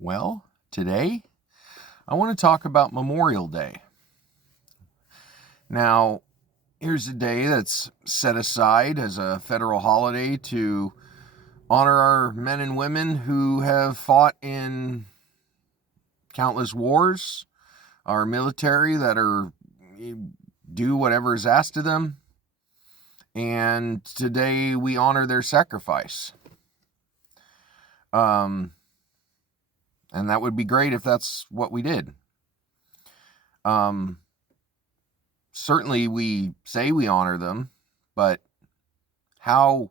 Well, today I want to talk about Memorial Day. Now, here's a day that's set aside as a federal holiday to honor our men and women who have fought in countless wars, our military that do whatever is asked of them, and today we honor their sacrifice. And that would be great if that's what we did. Certainly we say we honor them, but how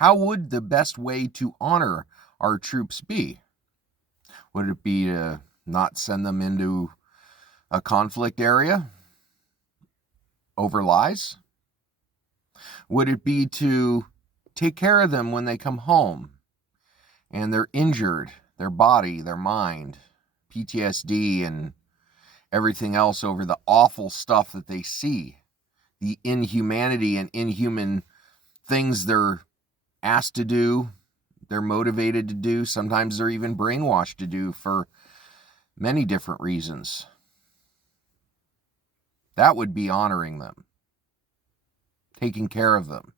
would the best way to honor our troops be? Would it be to not send them into a conflict area over lies? Would it be to take care of them when they come home and they're injured, their body, their mind, PTSD, and everything else over the awful stuff that they see, the inhumanity and inhuman things they're asked to do, they're motivated to do, sometimes they're even brainwashed to do for many different reasons? That would be honoring them, taking care of them,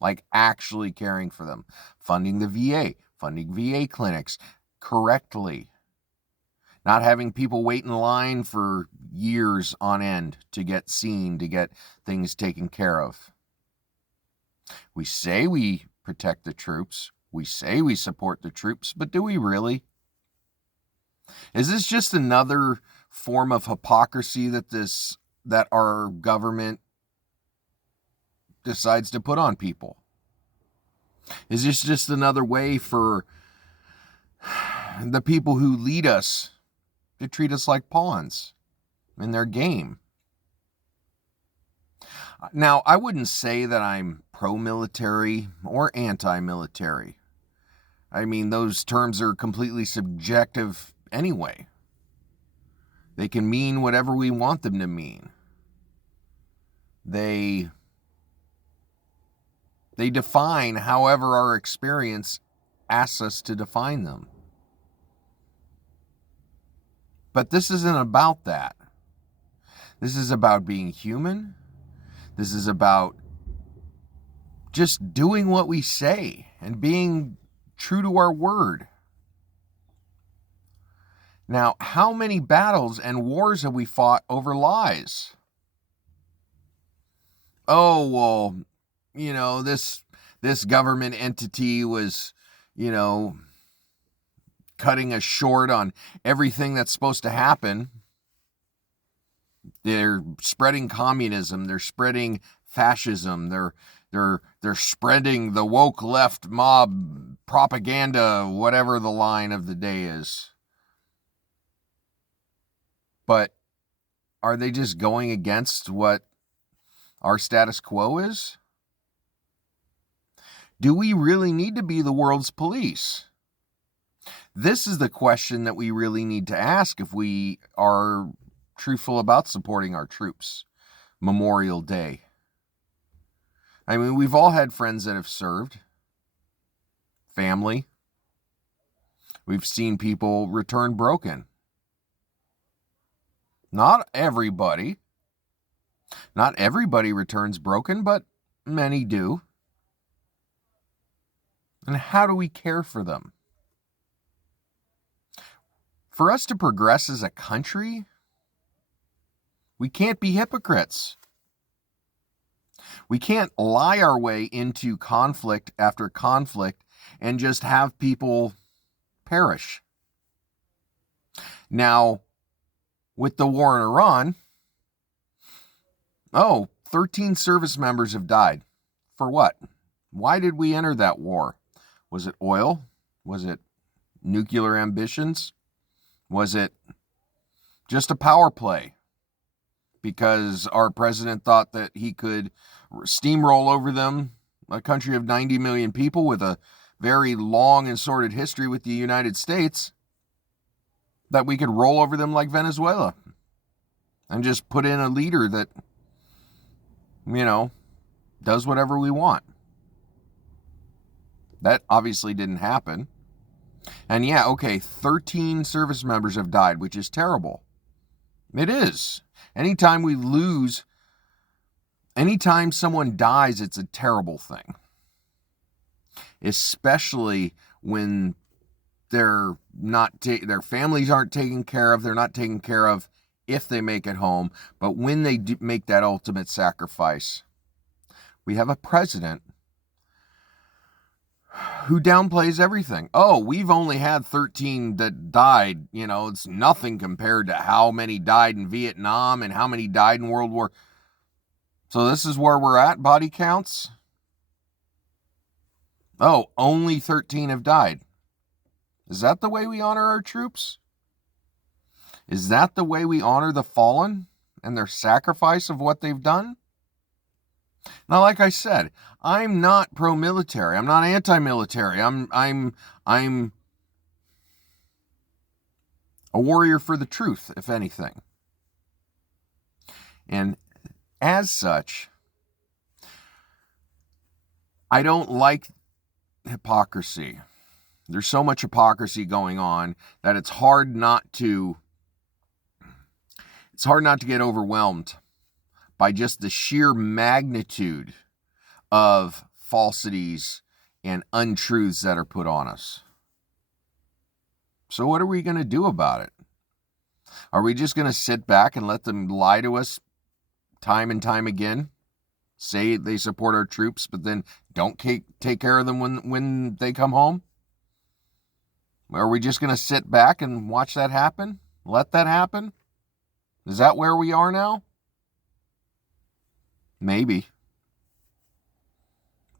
like actually caring for them, funding the VA, funding VA clinics correctly, not having people wait in line for years on end to get seen, to get things taken care of. We say we protect the troops. We say we support the troops, but do we really? Is this just another form of hypocrisy that our government decides to put on people? Is this just another way for the people who lead us to treat us like pawns in their game? Now, I wouldn't say that I'm pro-military or anti-military. I mean, those terms are completely subjective anyway. They can mean whatever we want them to mean. They define however our experience asks us to define them. But this isn't about that. This is about being human. This is about just doing what we say and being true to our word. Now, how many battles and wars have we fought over lies? Oh, well, this government entity was, cutting us short on everything that's supposed to happen. They're spreading communism. They're spreading fascism. They're spreading the woke left mob propaganda, whatever the line of the day is. But are they just going against what our status quo is? Do we really need to be the world's police? This is the question that we really need to ask if we are truthful about supporting our troops. Memorial Day. I mean, we've all had friends that have served. Family. We've seen people return broken. Not everybody. Not everybody returns broken, but many do. And how do we care for them? For us to progress as a country, we can't be hypocrites. We can't lie our way into conflict after conflict and just have people perish. Now, with the war in Iran, 13 service members have died. For what? Why did we enter that war? Was it oil? Was it nuclear ambitions? Was it just a power play? Because our president thought that he could steamroll over them, a country of 90 million people with a very long and sordid history with the United States, that we could roll over them like Venezuela and just put in a leader that, does whatever we want. That obviously didn't happen. And yeah, okay, 13 service members have died, which is terrible. It is. Anytime someone dies, it's a terrible thing. Especially when their families aren't taken care of, they're not taken care of if they make it home, but when they make that ultimate sacrifice. We have a president who downplays everything. Oh, we've only had 13 that died. It's nothing compared to how many died in Vietnam and how many died in World War. So this is where we're at, body counts. Oh, only 13 have died. Is that the way we honor our troops? Is that the way we honor the fallen and their sacrifice of what they've done? Now, like I said, I'm not pro-military. I'm not anti-military. I'm a warrior for the truth, if anything. And as such, I don't like hypocrisy. There's so much hypocrisy going on that it's hard not to get overwhelmed by just the sheer magnitude of falsities and untruths that are put on us. So what are we going to do about it? Are we just going to sit back and let them lie to us time and time again? Say they support our troops, but then don't take care of them when they come home? Are we just going to sit back and watch that happen? Let that happen? Is that where we are now? Maybe.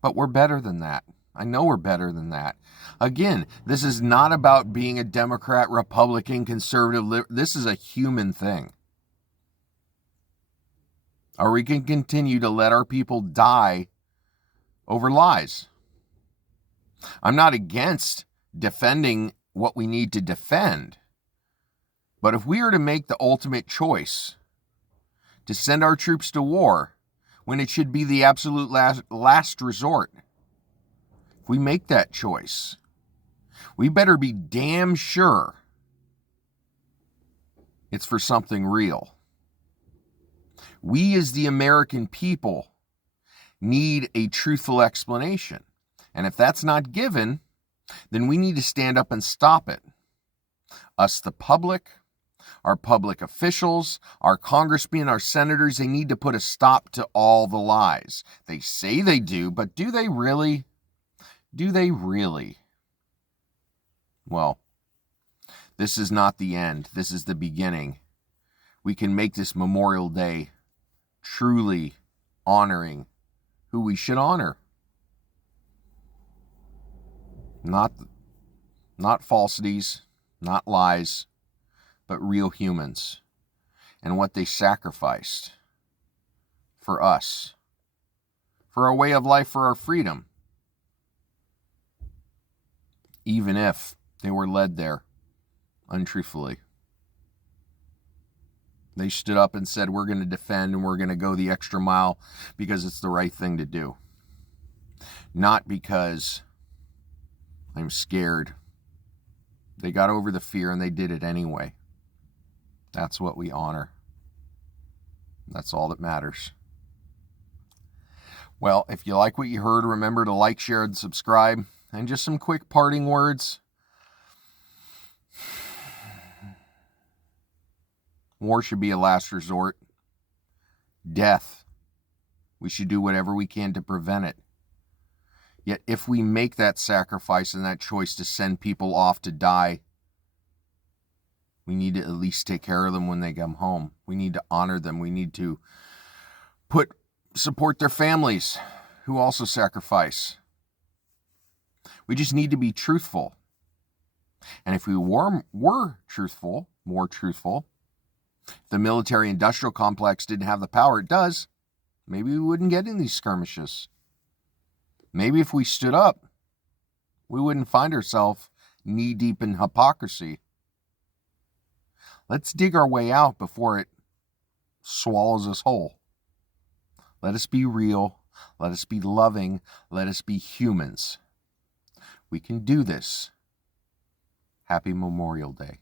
But we're better than that. I know we're better than that. Again, this is not about being a Democrat, Republican, conservative. This is a human thing. Or we can continue to let our people die over lies. I'm not against defending what we need to defend. But if we are to make the ultimate choice to send our troops to war, when it should be the absolute last resort, if we make that choice, we better be damn sure it's for something real. We as the American people need a truthful explanation. And if that's not given, then we need to stand up and stop it. Us, the public, our public officials, our congressmen, our senators, they need to put a stop to all the lies. They say they do, but do they really? Do they really? Well, this is not the end. This is the beginning. We can make this Memorial Day truly honoring who we should honor. Not falsities, not lies, but real humans and what they sacrificed for us, for our way of life, for our freedom, even if they were led there untruthfully. They stood up and said, we're going to defend and we're going to go the extra mile because it's the right thing to do. Not because I'm scared. They got over the fear and they did it anyway. That's what we honor. That's all that matters. Well, if you like what you heard, remember to like, share, and subscribe. And just some quick parting words. War should be a last resort. Death, we should do whatever we can to prevent it. Yet if we make that sacrifice and that choice to send people off to die, we need to at least take care of them when they come home. We need to honor them. We need to support their families who also sacrifice. We just need to be truthful. And if we were truthful, more truthful, if the military-industrial complex didn't have the power it does, maybe we wouldn't get in these skirmishes. Maybe if we stood up, we wouldn't find ourselves knee-deep in hypocrisy. Let's dig our way out before it swallows us whole. Let us be real. Let us be loving. Let us be humans. We can do this. Happy Memorial Day.